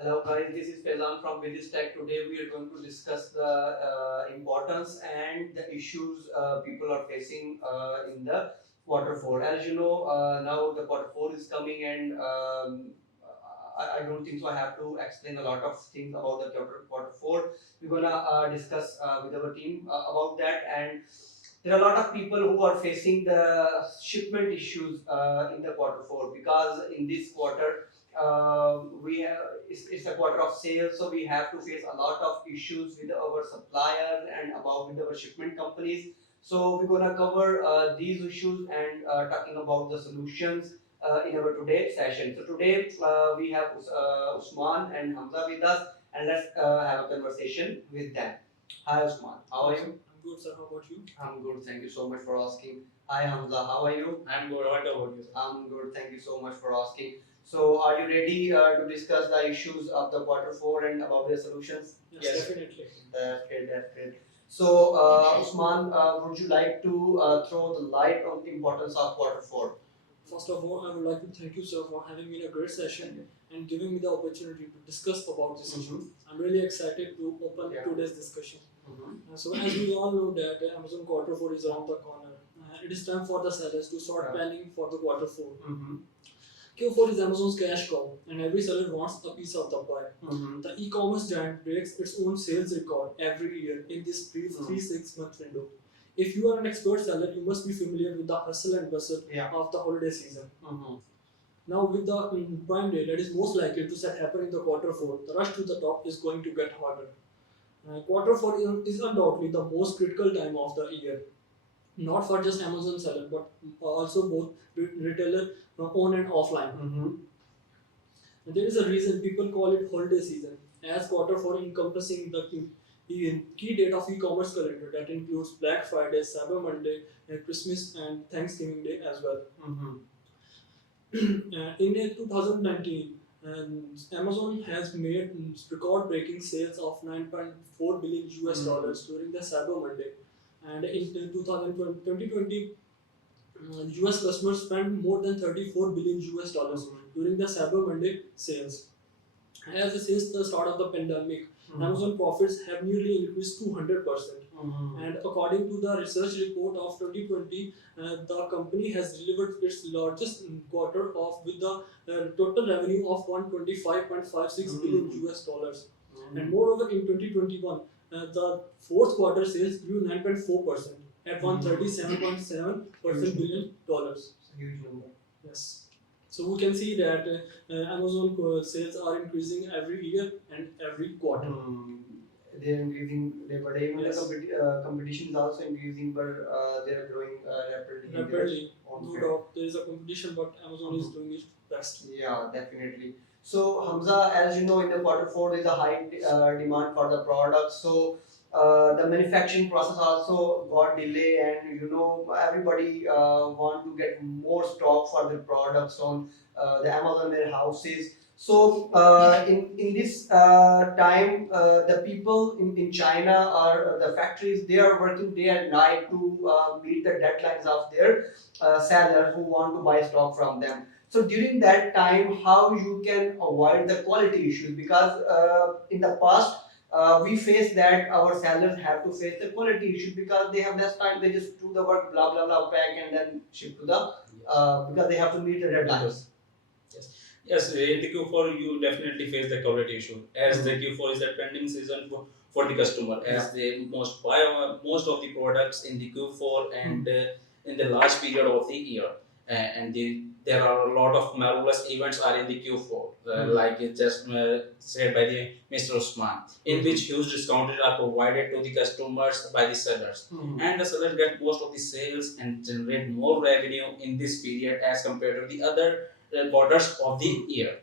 Hello guys, this is Faizan from Bizistech. Today we are going to discuss the importance and the issues people are facing in the quarter four. As you know, now the quarter four is coming, and I don't think so. I have to explain a lot of things about the quarter four. We're gonna discuss with our team about that, and there are a lot of people who are facing the shipment issues in the quarter four because in this quarter we have it's a quarter of sales, so we have to face a lot of issues with our suppliers and about with our shipment companies. So we're gonna cover these issues and talking about the solutions in our today's session. So today we have Usman and Hamza with us, and let's have a conversation with them. Hi Usman, how are you? I'm good, sir. How about you? I'm good. Thank you so much for asking. Hi Hamza, how are you? I'm good. What about you, sir? I'm good. Thank you so much for asking. So, are you ready to discuss the issues of the quarter four and about the solutions? Yes, definitely. That's great. That's great. So, Usman, would you like to throw the light on the importance of quarter four? First of all, I would like to thank you, sir, for having me in a great session and giving me the opportunity to discuss about this issue. I'm really excited to open today's discussion. So, as we all know that Amazon quarter four is around the corner, it is time for the sellers to start planning for the quarter 4. Q4 is Amazon's cash cow, and every seller wants a piece of the pie. The e-commerce giant breaks its own sales record every year in this brief 3-6 month window. If you are an expert seller, you must be familiar with the hustle and bustle of the holiday season. Now, with the Prime Day that is most likely to set happen in the quarter 4, the rush to the top is going to get harder. Quarter 4 is undoubtedly the most critical time of the year, not for just Amazon seller, but also both retailer on and offline. And there is a reason people call it holiday season, as quarter 4 encompassing the key date of e-commerce calendar that includes Black Friday, Cyber Monday, Christmas and Thanksgiving Day as well. In 2019, Amazon has made record-breaking sales of 9.4 billion US dollars during the Cyber Monday, and in 2020, US customers spent more than 34 billion US dollars during the Cyber Monday sales. As since the start of the pandemic, Amazon profits have nearly increased 200%. And according to the research report of 2020, the company has delivered its largest quarter of with the total revenue of 125.56 billion US dollars. And moreover, in 2021, the fourth quarter sales grew 9.4% at 137.7% billion dollars. Huge number. Yes. So we can see that Amazon sales are increasing every year and every quarter. They're increasing, but even the competition is also increasing, but they're growing rapidly. Rapidly, no doubt. There is a competition, but Amazon is doing it best. Yeah, definitely. So Hamza, as you know, in the quarter four, there is a high demand for the product. So the manufacturing process also got delay, and you know everybody want to get more stock for their products on the Amazon warehouses. So in this time, the people in China or the factories, they are working day and night to meet the deadlines of their sellers who want to buy stock from them. So during that time, how you can avoid the quality issues? Because in the past, we face that our sellers have to face the quality issues because they have less time. They just do the work, blah blah blah, pack and then ship to the because they have to meet the deadlines. Yes, in the Q4 you definitely face the quality issue, as the Q4 is the trending season for the customer, as they most buy most of the products in the Q4 and in the last period of the year, and there are a lot of marvelous events are in the Q4, like it just said by the Mr. Usman, in which huge discounts are provided to the customers by the sellers, and the sellers get most of the sales and generate more revenue in this period as compared to the other quarters of the year.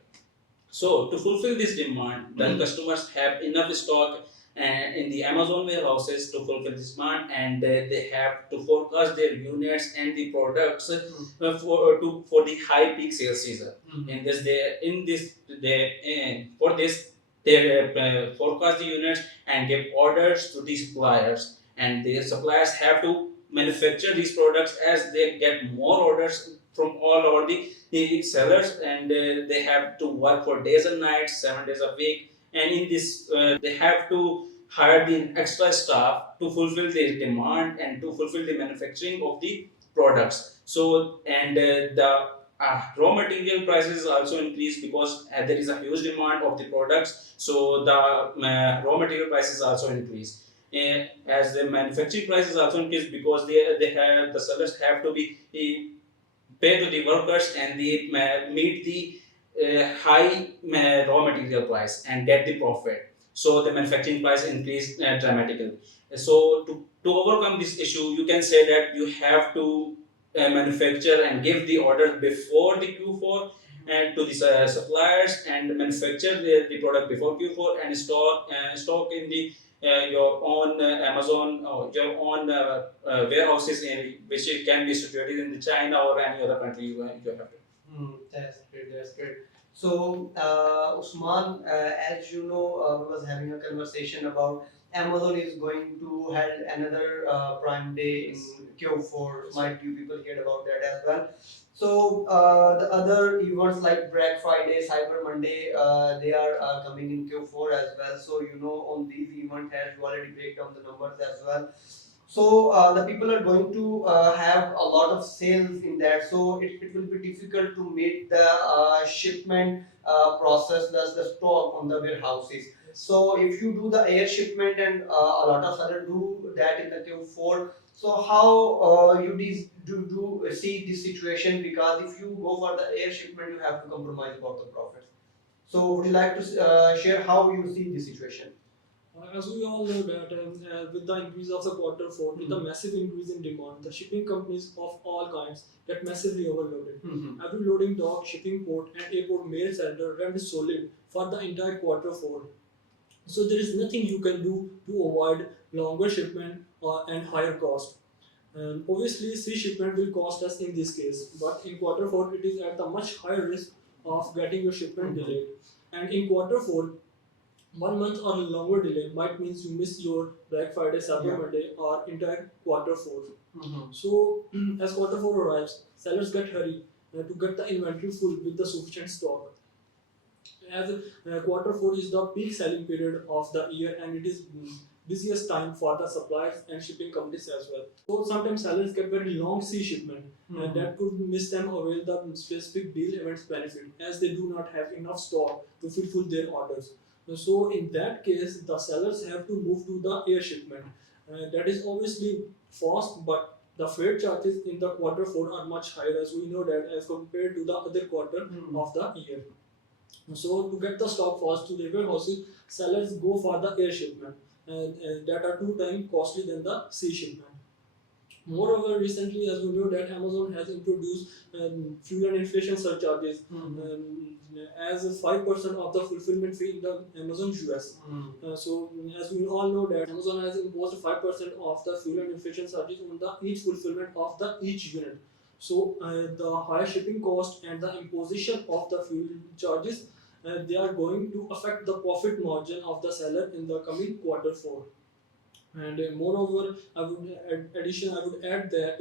So to fulfill this demand, the customers have enough stock in the Amazon warehouses to fulfill this demand, and they have to forecast their units and the products for the high peak sales season. For this they forecast the units and give orders to the suppliers, and the suppliers have to manufacture these products as they get more orders from all over the sellers, and they have to work for days and nights, 7 days a week, and in this they have to hire the extra staff to fulfill the demand and to fulfill the manufacturing of the products. So and the raw material prices also increase because there is a huge demand of the products. So the raw material prices also increase. As the manufacturing prices also increase because the sellers have to be pay to the workers and they meet the high raw material price and get the profit. So the manufacturing price increased dramatically. So to overcome this issue, you can say that you have to manufacture and give the order before the Q4 and to the suppliers, and manufacture the product before Q4 and stock in the your own Amazon or your own warehouses which can be situated in China or any other country you have to. That's great. That's great. So, Usman, as you know, we was having a conversation about Amazon is going to have another Prime Day in Q4. Might you people heard about that as well? So, the other events like Black Friday, Cyber Monday, they are coming in Q4 as well. So, you know, on these events, as you already break down the numbers as well. So the people are going to have a lot of sales in that. So it will be difficult to meet the shipment process, thus the stock on the warehouses. So if you do the air shipment and a lot of others do that in the Q4, so how do see this situation? Because if you go for the air shipment, you have to compromise about the profits. So would you like to share how you see this situation? As we all know that with the increase of the quarter four, with the massive increase in demand, the shipping companies of all kinds get massively overloaded. Every loading dock, shipping port, and airport mail center run solid for the entire quarter four. So there is nothing you can do to avoid longer shipment and higher cost. And obviously, sea shipment will cost us in this case, but in quarter four, it is at a much higher risk of getting your shipment delayed. And in quarter four, 1 month or longer delay might means you miss your Black Friday, Cyber Monday, or entire quarter four. So, as quarter four arrives, sellers get hurry to get the inventory full with the sufficient stock. As quarter four is the peak selling period of the year, and it is busiest time for the suppliers and shipping companies as well. So sometimes sellers get very long sea shipment, and that could miss them avail the specific deal events benefit as they do not have enough stock to fulfill their orders. So in that case, the sellers have to move to the air shipment. That is obviously fast, but the freight charges in the quarter four are much higher, as we know that as compared to the other quarter of the year. So to get the stock fast to the warehouses, sellers go for the air shipment, and that are 2 times costly than the sea shipment. Moreover, recently, as we know that Amazon has introduced fuel and inflation surcharges as 5% of the fulfillment fee in the Amazon US. So, as we all know that Amazon has imposed 5% of the fuel and inflation charges on the each fulfillment of the each unit. So, the higher shipping cost and the imposition of the fuel charges, they are going to affect the profit margin of the seller in the coming quarter four. And moreover, I would add that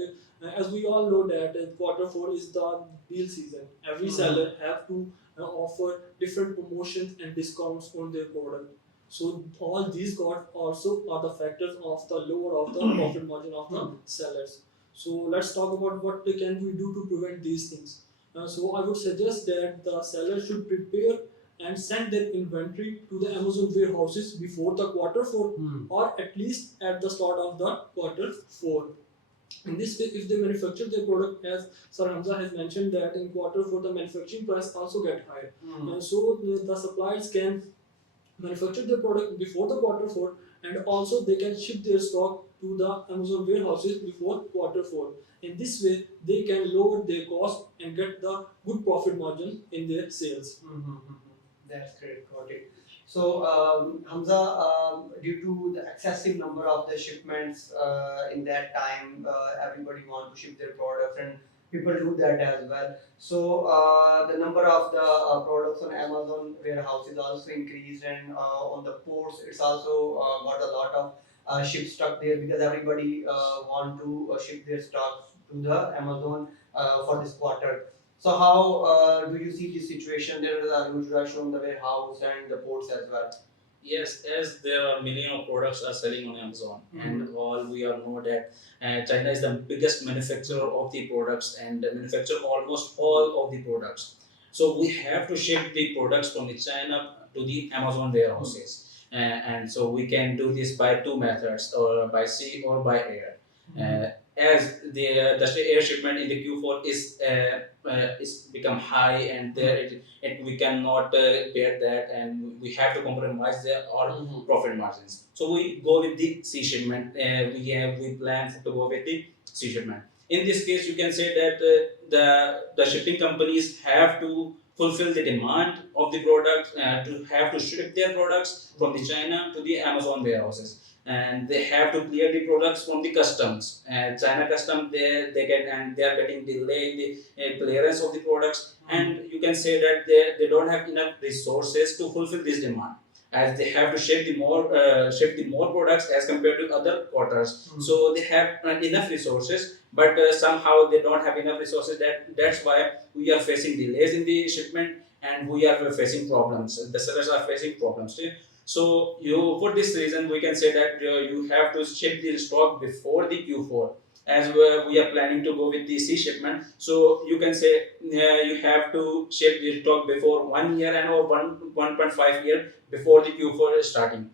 as we all know that quarter four is the deal season. Every seller have to offer different promotions and discounts on their product. So all these costs also are the factors of the lower of the profit margin of the sellers. So let's talk about what can we do to prevent these things. So I would suggest that the seller should prepare and send their inventory to the Amazon warehouses before the quarter four, or at least at the start of the quarter four. In this way, if they manufacture their product, as Sir Hamza has mentioned, that in quarter four the manufacturing price also get higher, and so the suppliers can manufacture their product before the quarter four, and also they can ship their stock to the Amazon warehouses before quarter four. In this way, they can lower their cost and get the good profit margin in their sales. That's great, got it. So, Hamza, due to the excessive number of the shipments in that time, everybody want to ship their products, and people do that as well. So, the number of the products on Amazon warehouse is also increased, and on the ports, it's also got a lot of ship stuck there because everybody want to ship their stocks to the Amazon for this quarter. So how do you see this situation? There is a huge rush on the warehouse and the ports as well. Yes, as there are million of products are selling on Amazon, and all we all know that China is the biggest manufacturer of the products and manufacture almost all of the products. So we have to ship the products from the China to the Amazon warehouses, and so we can do this by two methods, or by sea or by air. As the air shipment in the Q4 is become high, and there we cannot bear that, and we have to compromise our profit margins. So we go with the sea shipment. We plan to go with the sea shipment. In this case, you can say that the shipping companies have to fulfill the demand of the products, to have to ship their products from the China to the Amazon warehouses, and they have to clear the products from the customs. China custom, they are getting delay in the clearance of the products, and you can say that they don't have enough resources to fulfill this demand, as they have to ship the more products as compared to other quarters. So they have enough resources, but somehow they don't have enough resources. That's why we are facing delays in the shipment, and we are facing problems. The sellers are facing problems too. So you, for this reason, we can say that you have to ship the stock before the Q4, as we are planning to go with the sea shipment. So you can say you have to ship the stock before 1 year and or 1.5 year before the Q4 is starting.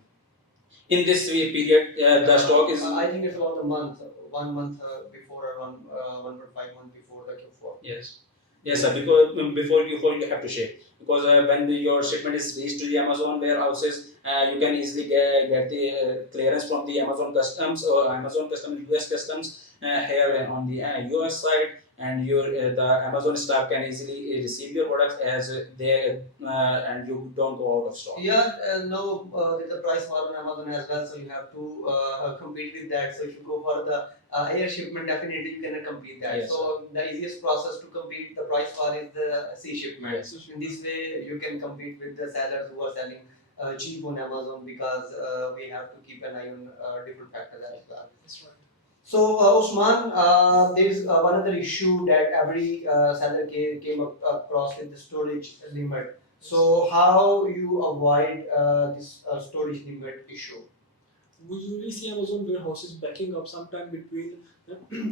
In this period, the stock is. I think it's about a month, 1 month before, or 1.5 months before the Q4. Yes, sir. Because before Q4 you have to ship, because when your shipment is reached to the Amazon warehouses, you can easily get the clearance from the Amazon customs, or Amazon customs, US customs here on the US side, and the Amazon staff can easily receive your products as they and you don't go out of stock. Yeah, no, there's a price war on Amazon as well, so you have to compete with that. So if you go for the air shipment, definitely you cannot compete that. Yes, so the easiest process to compete the price war is the sea shipment. Yes. In this way, you can compete with the sellers who are selling cheap on Amazon, because we have to keep an eye on different factors as well. That's right. So, Usman, there is one other issue that every seller came across with the storage limit. So, how you avoid this storage limit issue? We usually see Amazon warehouses backing up sometime between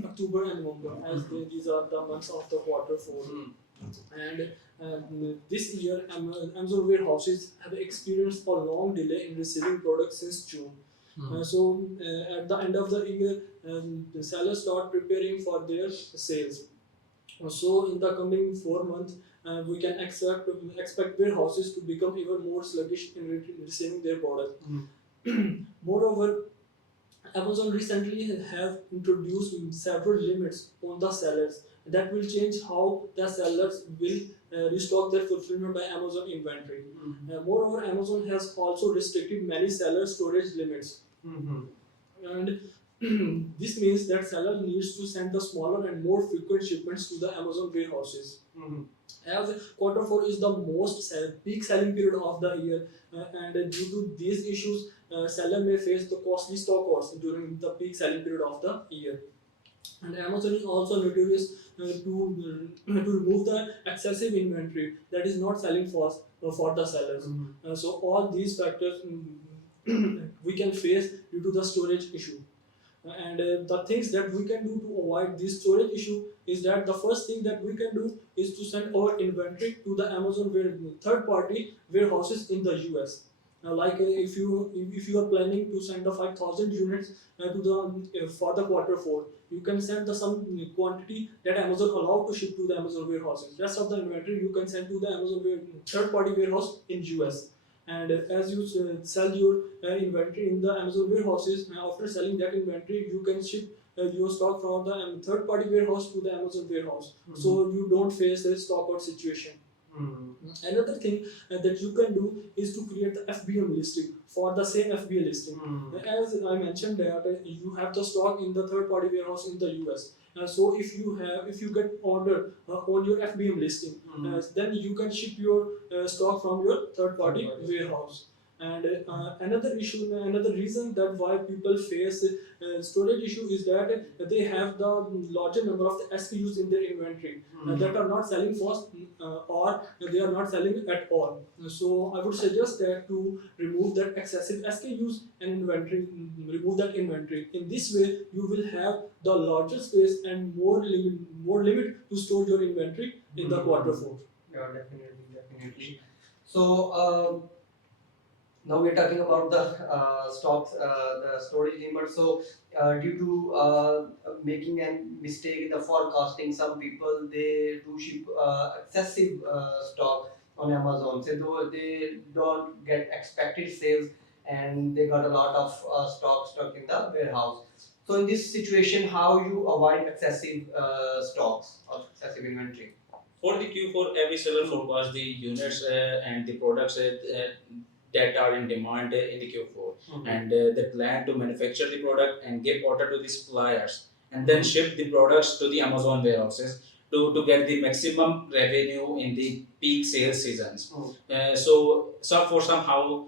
October and November, as these are the months of the quarter four. And this year, Amazon warehouses have experienced a long delay in receiving products since June. So at the end of the year, the sellers start preparing for their sales. So in the coming 4 months, we can expect warehouses to become even more sluggish in receiving their product. Moreover, Amazon recently have introduced several limits on the sellers that will change how the sellers will restock their fulfillment by Amazon inventory. Moreover, Amazon has also restricted many seller storage limits. And this means that seller needs to send the smaller and more frequent shipments to the Amazon warehouses. As quarter four is the most peak selling period of the year, and due to these issues, seller may face the costly stock costs during the peak selling period of the year. And Amazon is also notorious to remove the excessive inventory that is not selling fast for the sellers. So all these factors we can face due to the storage issue. And the things that we can do to avoid this storage issue is that the first thing that we can do is to send our inventory to the Amazon third-party warehouses in the US. If you are planning to send the 5,000 units to the for the quarter four, you can send the some quantity that Amazon allowed to ship to the Amazon warehouses. Rest of the inventory you can send to the Amazon third-party warehouse in US. And as you sell your inventory in the Amazon warehouses, after selling that inventory, you can ship your stock from the third-party warehouse to the Amazon warehouse, so you don't face a stock out situation. Another thing that you can do is to create the FBM listing for the same FBA listing. As I mentioned that you have the stock in the third-party warehouse in the US. So if you get order on your FBM listing, then you can ship your stock from your third-party warehouse. And another reason that why people face storage issue is that they have the larger number of the SKUs in their inventory that are not selling fast or they are not selling at all. So I would suggest that to remove that excessive SKUs and inventory, remove that inventory. In this way, you will have the larger space and more limit to store your inventory in the quarter four. Yeah, definitely. So now we're talking about the stocks, the storage limit. So due to making a mistake in the forecasting, some people they do ship excessive stock on Amazon. So though they don't get expected sales, and they got a lot of stock stuck in the warehouse. So in this situation, how you avoid excessive stocks or excessive inventory? For the Q4, every seller forecasts the units and the products that are in demand in the Q4, and they plan to manufacture the product and give order to the suppliers, and then ship the products to the Amazon warehouses to get the maximum revenue in the peak sales seasons. So somehow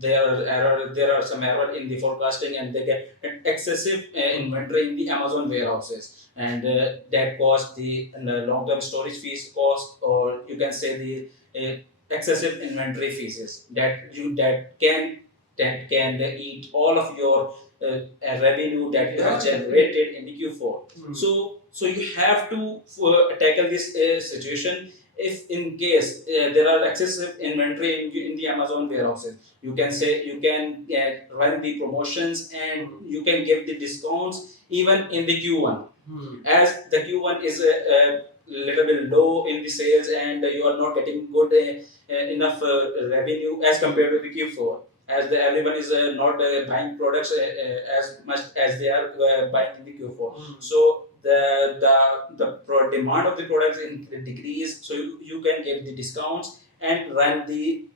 there are some error in the forecasting, and they get excessive inventory in the Amazon warehouses, and that cost the long-term storage fees cost, or you can say the excessive inventory fees that can eat all of your revenue that you have generated in the Q4. So you have to tackle this situation. If in case there are excessive inventory in the Amazon warehouses, you can run the promotions, and you can give the discounts even in the Q1, as the Q1 is a little bit low in the sales, and you are not getting good enough revenue as compared to the Q4, as everyone is not buying products as much as they are buying in the Q4. So the demand of the products decrease, so you can get the discounts and run the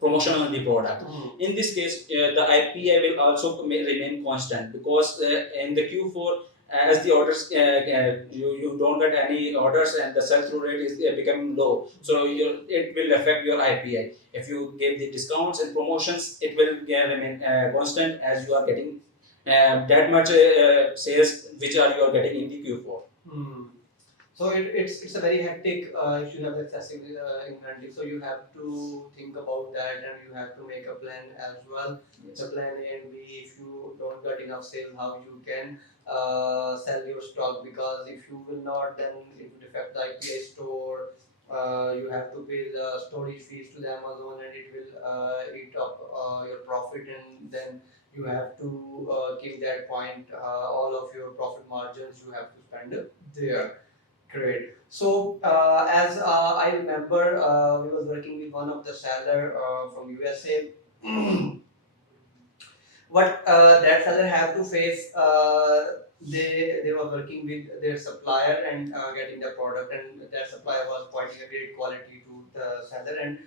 promotion on the product. In this case, the IPI will also remain constant, because in the Q4, as the orders you don't get any orders, and the sell-through rate is becoming low, so it will affect your IPI. If you give the discounts and promotions, it will remain constant, as you are getting that much sales which you are getting in the Q4. So it's a very hectic if you have excessive inventory. So you have to think about that, and you have to make a plan as well. Yes. The plan A and B. If you don't get enough sales, how you can sell your stock? Because if you will not, then it will affect the IPI store. You have to pay the storage fees to the Amazon, and it will eat up your profit, and then you have to give that point all of your profit margins you have to spend there. Great. So, as I remember, we was working with one of the seller from USA. What that seller have to face, they were working with their supplier and getting the product, and their supplier was providing a great quality to the seller, and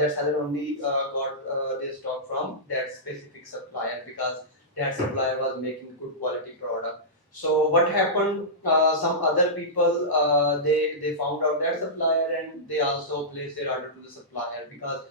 their seller only got their stock from that specific supplier, because that supplier was making good quality product. So what happened? Some other people they found out that supplier, and they also placed their order to the supplier, because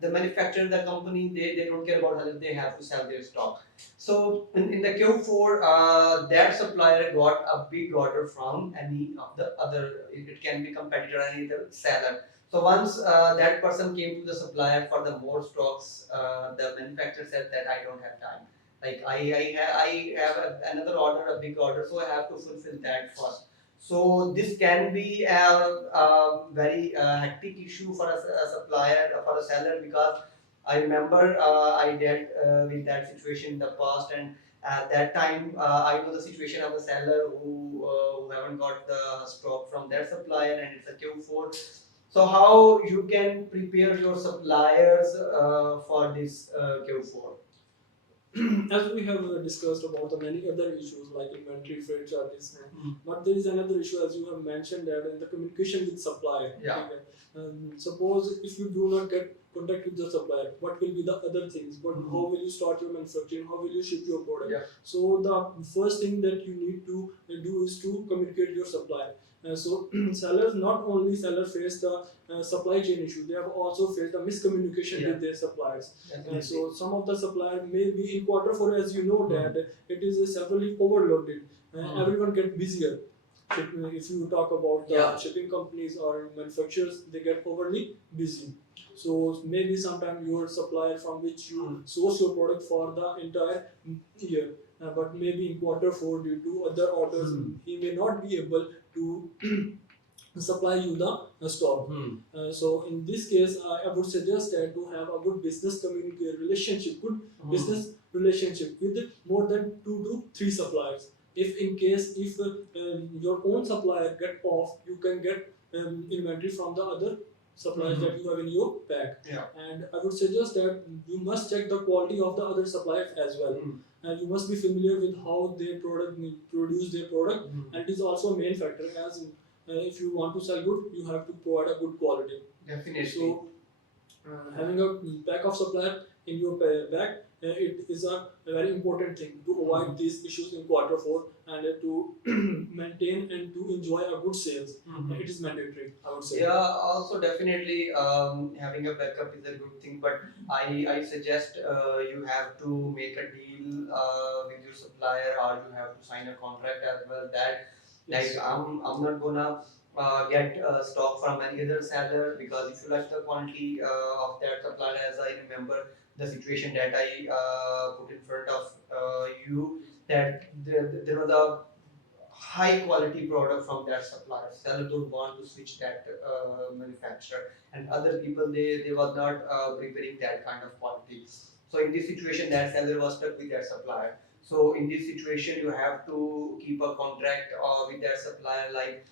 the manufacturer, the company, they don't care about whether they have to sell their stock. So in the Q4, that supplier got a big order from any of the other, it can be competitor, any other seller. So once that person came to the supplier for the more stocks, the manufacturer said that I don't have time. Like I have another order, a big order, so I have to fulfill that first. So this can be a very hectic issue for a supplier, for a seller, because I remember I dealt with that situation in the past, and at that time I know the situation of a seller who haven't got the stock from their supplier, and it's a Q4. So how you can prepare your suppliers for this Q4? As we have discussed about the many other issues like inventory, freight charges, but there is another issue, as you have mentioned, that in the communication with supplier. Yeah. Okay. Suppose if you do not get contact with the supplier, what will be the other things? How will you start your manufacturing? How will you ship your product? Yeah. So the first thing that you need to do is to communicate your supplier. So sellers, not only seller face the supply chain issue, they have also faced the miscommunication with their suppliers. So some of the supplier may be in quarter four, as you know that it is severely overloaded. Everyone get busier. If you talk about the shipping companies or manufacturers, they get overly busy. So maybe sometime your supplier from which you source your product for the entire year, but maybe in quarter four due to other orders, he may not be able to supply you the stock. So in this case, I would suggest that to have a good business communicate relationship, good business relationship with more than 2 to 3 suppliers. If in case if your own supplier get off, you can get inventory from the other suppliers that you have in your pack. And I would suggest that you must check the quality of the other suppliers as well. And you must be familiar with how they produce their product, and it is also a main factor as if you want to sell good, you have to provide a good quality. Definitely. So having a pack of supplier in your bag, it is a very important thing to avoid these issues in quarter four and to maintain and to enjoy a good sales. It is mandatory, I would say. Yeah, also definitely having a backup is a good thing, but I suggest you have to make a deal with your supplier, or you have to sign a contract as well that like I'm not gonna get stock from any other seller, because if you like the quantity of that supplier, as I remember the situation that I put in front of you, that there was a high quality product from that supplier. Seller don't want to switch that manufacturer, and other people they was not preparing that kind of quality. So in this situation, that seller was stuck with that supplier. So in this situation, you have to keep a contract with that supplier, like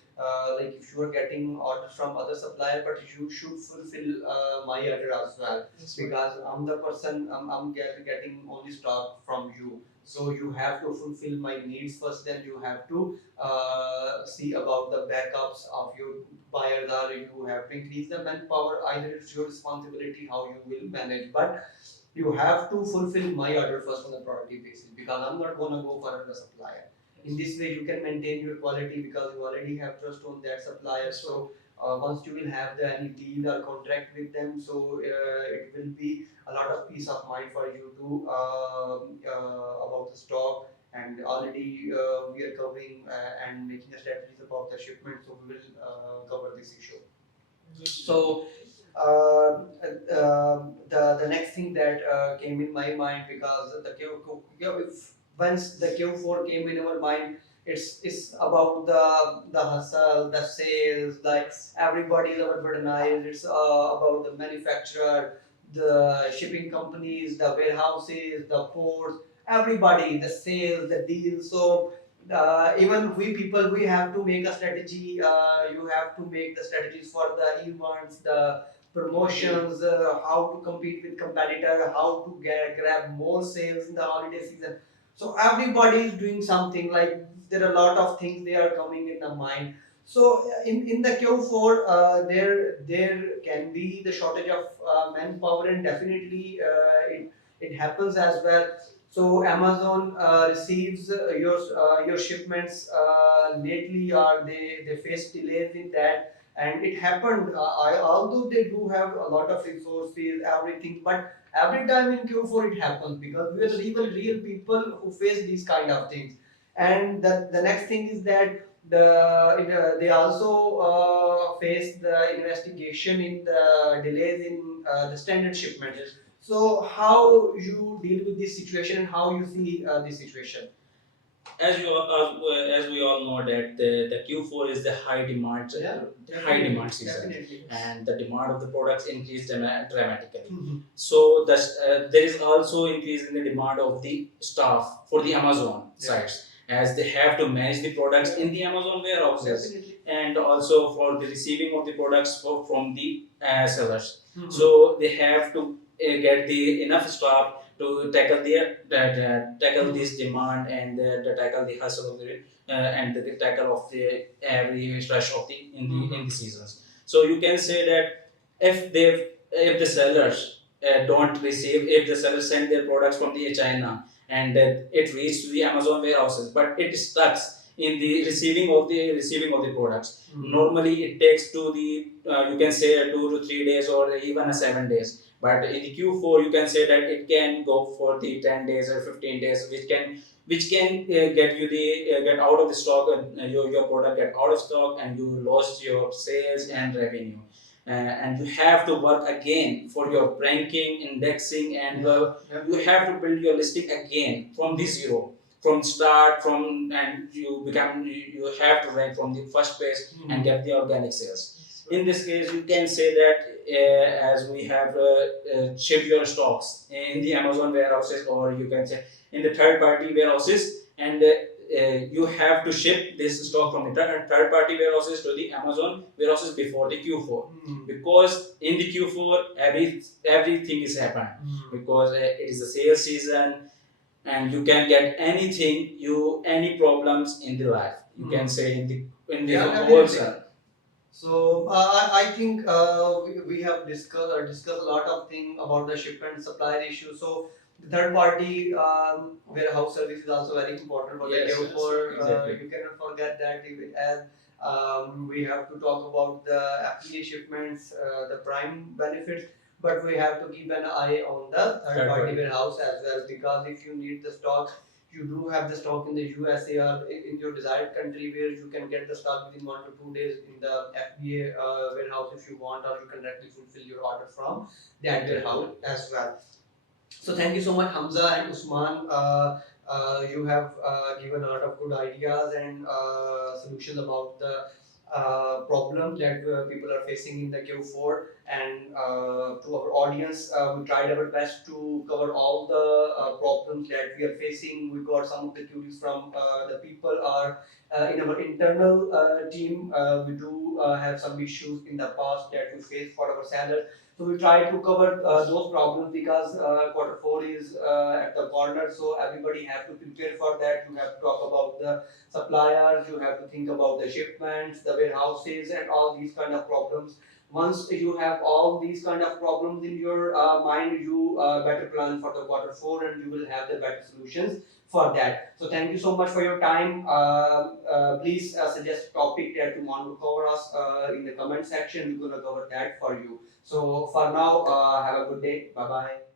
if you are getting orders from other supplier, but you should fulfill my order as well, because I'm the person, I'm getting only stock from you. So you have to fulfill my needs first, then you have to see about the backups of your buyers, or you have to increase the manpower. Either it's your responsibility how you will manage, but you have to fulfill my order first on a priority basis, because I'm not gonna go for another supplier. In this way, you can maintain your quality because you already have trust on that supplier. So once you will have the any deal or contract with them, so it will be a lot of peace of mind for you to about the stock. And already we are covering and making a strategies about the shipment, so we will cover this issue. So the next thing that came in my mind, because once the Q4 came in our mind, it's about the hustle, the sales, like everybody is overburdenized. It's about the manufacturer, the shipping companies, the warehouses, the ports, everybody, the sales, the deals. So even we people, we have to make a strategy. You have to make the strategies for the events, the promotions, how to compete with competitor, how to grab more sales in the holiday season. So everybody is doing something, like there are a lot of things they are coming in the mind. So in the Q4, there can be the shortage of manpower, and definitely it happens as well. So Amazon receives your shipments lately, or they face delays in that, and it happened. Although they do have a lot of resources, everything, but every time in Q4 it happens, because we are even real people who face these kind of things. And the next thing is that they also face the investigation in the delays in the standard shipments. So how you deal with this situation, and how you see this situation? As we all know that the Q4 is the high demand season, Definitely. and the demand of the products increased dramatically. So there is also increase in the demand of the staff for the Amazon sites, as they have to manage the products in the Amazon warehouses. Definitely. And also for the receiving of the products from the sellers. So they have to get the enough staff to tackle this demand, and tackle the hustle of the and the tackle of the every rush of the in the seasons. So you can say that if the sellers don't receive, if the sellers send their products from the China, and it reaches to the Amazon warehouses, but it stucks in the receiving of the products. Normally it takes to the you can say 2 to 3 days or even 7 days. But in the Q4 you can say that it can go for the 10 days or 15 days, which can get you the get out of the stock, your product get out of stock, and you lost your sales and revenue. And you have to work again for your ranking, indexing, and you have to build your listing again from the zero, from start, from and you have to rank from the first page and get the organic sales. In this case, you can say that as we have shipped your stocks in the Amazon warehouses, or you can say in the third party warehouses, and you have to ship this stock from the third party warehouses to the Amazon warehouses before the Q4. Because in the Q4 everything is happened, because it is the sales season, and you can get anything, any problems in the life, you can say in the whole cell. So I think we have discussed a lot of things about the shipment supply issue. So the third party warehouse service is also very important for Yes, the Q4. exactly. You cannot forget that, even as we have to talk about the affiliate shipments, the prime benefits, but we have to keep an eye on the third party warehouse as well, because if you need the stock, you do have the stock in the USA or in your desired country where you can get the stock within 1 to 2 days in the FBA warehouse if you want, or you can directly fulfill your order from that warehouse as well. So thank you so much, Hamza and Usman. You have given a lot of good ideas and solutions about the problem that people are facing in the Q4. And to our audience, we tried our best to cover all the problems that we are facing. We got some of the queries from the people are in our internal team. We do have some issues in the past that we faced for our sellers. So we try to cover those problems, because Q4 is at the corner, so everybody have to prepare for that. You have to talk about the suppliers, you have to think about the shipments, the warehouses, and all these kind of problems. Once you have all these kind of problems in your mind, you better plan for the Q4, and you will have the better solutions for that. So thank you so much for your time. Please suggest a topic that you want to cover us in the comment section. We're gonna cover that for you. So for now, have a good day. Bye bye.